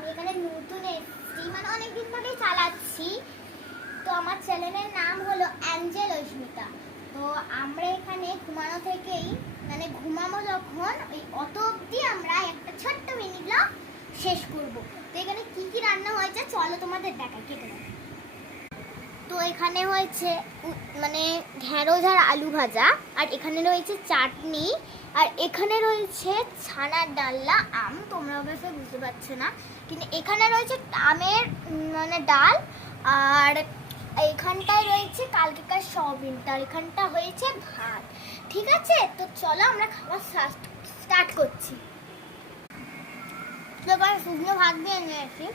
আমি এখানে নতুন এসেছি, মানে অনেকদিন ধরেই চালাচ্ছি। তো আমার চ্যানেলের নাম হলো অ্যাঞ্জেল অস্মিতা। তো আমরা এখানে ঘুমানো থেকেই, মানে ঘুমাবো যখন ওই অত অবধি আমরা একটা ছোট্ট মিনি ব্লগ শেষ করব। তো এখানে কি কি রান্না হয়েছে চলো তোমাদের দেখাই। কেটে দাও। তো এখানে হয়েছে মানে ঢেঁড়স আর আলু ভাজা, আর এখানে রয়েছে চাটনি, আর এখানে রয়েছে ছানার ডালনা আম, তোমরা অবশ্য বুঝতে পারছো না, কিন্তু এখানে রয়েছে আমের মানে ডাল, আর এইখানটায় রয়েছে কালকেকার সয়াবিন, আর এখানটা হয়েছে ভাত। ঠিক আছে, তো চলো আমরা খাবার স্টার্ট করছি। তো এবার শুকনো ভাত দিয়ে নিয়ে আসি।